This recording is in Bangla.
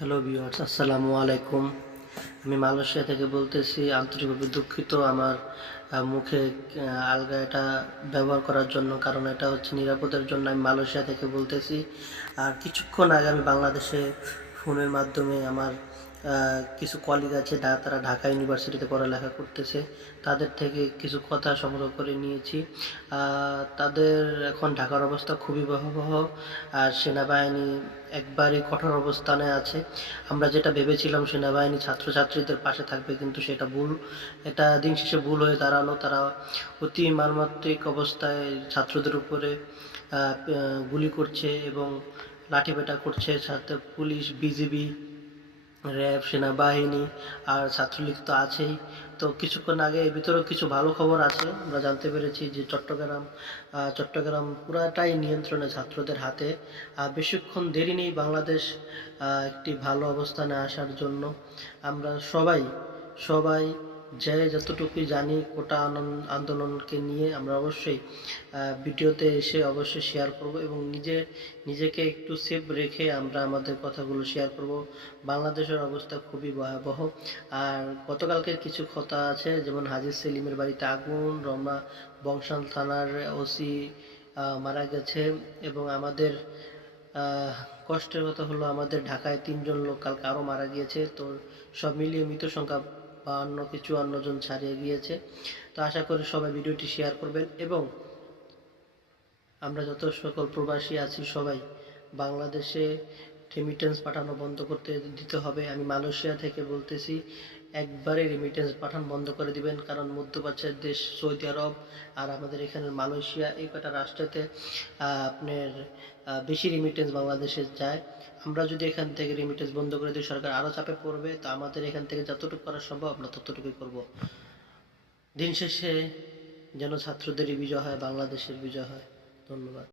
হ্যালো ভিউয়ার্স, আসসালামু আলাইকুম। আমি মালয়েশিয়া থেকে বলতেছি। আন্তরিকভাবে দুঃখিত আমার মুখে আলগা এটা ব্যবহার করার জন্য, কারণ এটা হচ্ছে নিরাপদের জন্য আমি মালয়েশিয়া থেকে বলতেছি। আর কিছুক্ষণ আগে আমি বাংলাদেশে ফোনের মাধ্যমে আমার কিছু কলিগ আছে, তারা ঢাকা ইউনিভার্সিটিতে পড়ালেখা করতেছে, তাদের থেকে কিছু কথা সংগ্রহ করে নিয়েছি। তাদের এখন ঢাকার অবস্থা খুবই ভয়াবহ, আর সেনাবাহিনী একবারই কঠোর অবস্থানে আছে। আমরা যেটা ভেবেছিলাম সেনাবাহিনী ছাত্রছাত্রীদের পাশে থাকবে, কিন্তু সেটা ভুল। এটা দিন শেষে ভুল হয়ে দাঁড়ালো। তারা অতি মারমাত্রিক অবস্থায় ছাত্রদের উপরে গুলি করছে এবং লাঠিপেটা করছে। সাথে পুলিশ, বিজিবি, র্যাব, সেনাবাহিনী আর ছাত্রলীগ তো আছেই। তো কিছুক্ষণ আগে এর ভিতরেও কিছু ভালো খবর আছে। আমরা জানতে পেরেছি যে চট্টগ্রাম পুরাটাই নিয়ন্ত্রণে ছাত্রদের হাতে। বেশিক্ষণ দেরি নেই বাংলাদেশ একটি ভালো অবস্থানে আসার জন্য। আমরা সবাই সবাই যে যতটুকুই জানি কোটা আন্দোলনকে নিয়ে আমরা অবশ্যই ভিডিওতে এসে অবশ্যই শেয়ার করব, এবং নিজেকে একটু সেফ রেখে আমরা আমাদের কথাগুলো শেয়ার করব। বাংলাদেশের অবস্থা খুবই ভয়াবহ। আর গতকালকের কিছু কথা আছে, যেমন হাজী সেলিমের বাড়িতে আগুন, রমনা বংশাল থানার ওসি মারা গেছে, এবং আমাদের কষ্টের কথা হলো আমাদের ঢাকায় 3জন লোক কালকে আরও মারা গিয়েছে। তো সব মিলিয়ে মৃত সংখ্যা 52-54 জন ছাড়িয়ে গিয়েছে। তো আশা করি সবাই ভিডিওটি শেয়ার করবেন, এবং আমরা যত সকল প্রবাসী আছি সবাই বাংলাদেশে রেমিটেন্স পাঠানো বন্ধ করতে দিতে হবে। আমি মালয়েশিয়া থেকে বলতেছি, একবারে রেমিটেন্স পাঠানো বন্ধ করে দিবেন, কারণ মধ্যপ্রাচ্যের দেশ সৌদি আরব আর আমাদের এখানের মালয়েশিয়া, এই কটা রাষ্ট্রেতে আপনার বেশি রেমিটেন্স বাংলাদেশে যায়। আমরা যদি এখান থেকে রেমিটেন্স বন্ধ করে দিই, সরকার আরও চাপে পড়বে। তো আমাদের এখান থেকে যতটুকু করা সম্ভব আমরা ততটুকুই করব। দিন শেষে যেন ছাত্রদেরই বিজয় হয়, বাংলাদেশের বিজয় হয়। ধন্যবাদ।